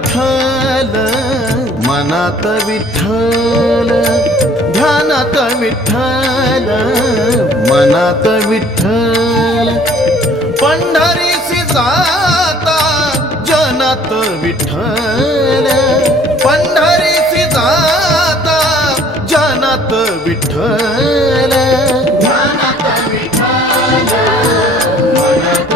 विठ्ठल मनात विठ्ठल ध्यानात विठ्ठल मनात विठ्ठल पंढरीसी जाता जनात विठ्ठल पंढरीसी जाता जनात विठ्ठल ध्यानात विठ्ठल मनात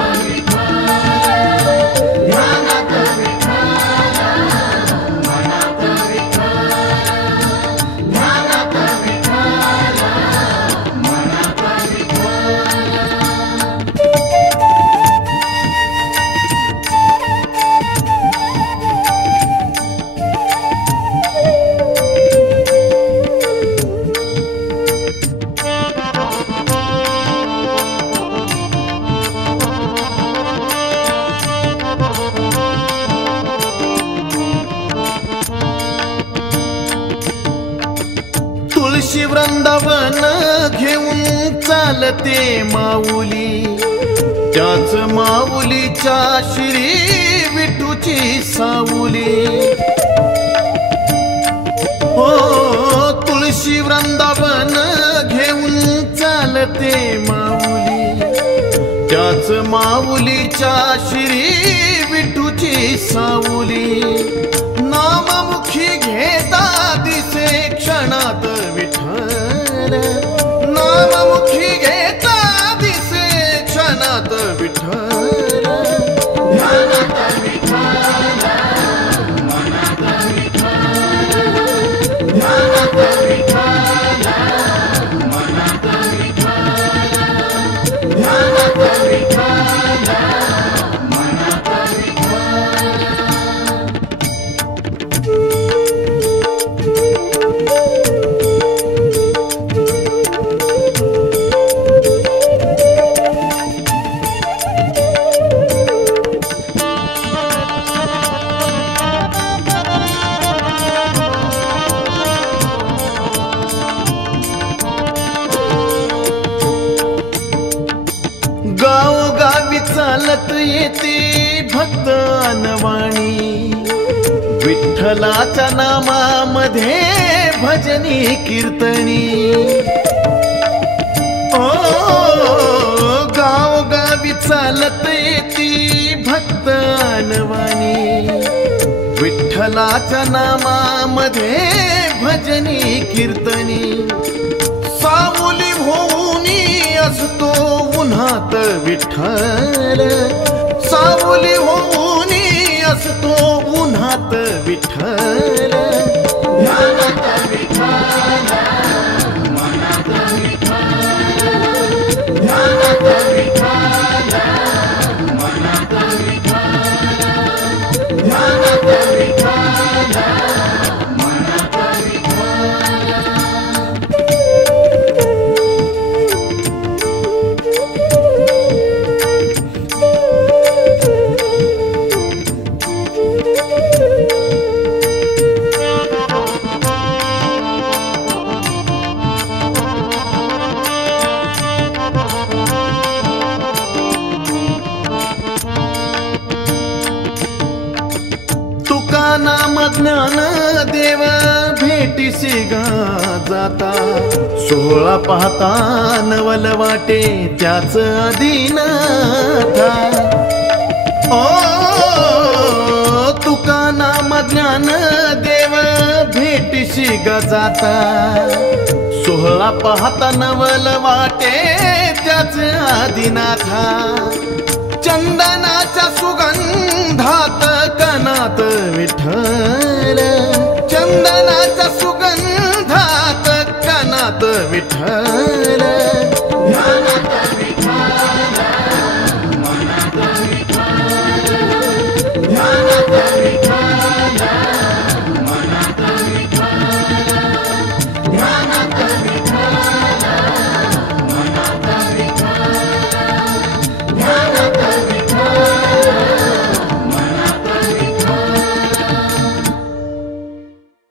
तुळशी वृंदावन घेऊन चालते माऊली त्याच माऊलीच्या श्री विठूची सावली हो तुळशी वृंदावन घेऊन चालते माऊली त्याच माऊलीच्या श्री विठूची सावली नाममुखी घेता दिसे क्षणात विठ्ठल नाममुखी घेता दिसे क्षणात विठ्ठल ध्यानात विठ्ठल मनात विठ्ठल ध्यानात विठ्ठल मनात विठ्ठल ध्यानात विठ्ठल मनात गावोगावी चालत येते भक्त अनवाणी विठ्ठलाच्या नामामध्ये भजनी कीर्तनी ओ गावोगावी चालत येते भक्त अनवाणी विठ्ठलाच्या नामामध्ये भजनी कीर्तनी सावली होऊनी असतो उन्हात विठ्ठल सावली होऊनी असतो उन्हात विठ्ठल ध्यानात विठ्ठल मनात विठ्ठल ध्यानात विठ्ठल मनात विठ्ठल ध्यानात विठ्ठल मनात नाम ज्ञान देव भेटीसी गा जाता सोहळा पाहता नवल वाटे त्याच अधीनता ओ तुका नाम ज्ञान देव भेटीसी गा जाता सोहळा पाहता नवल वाटे त्याच अधीनता चंदनाच्या सुगंधात कनात विठ्ठल चंदनाच्या सुगंधात कनात विठ्ठल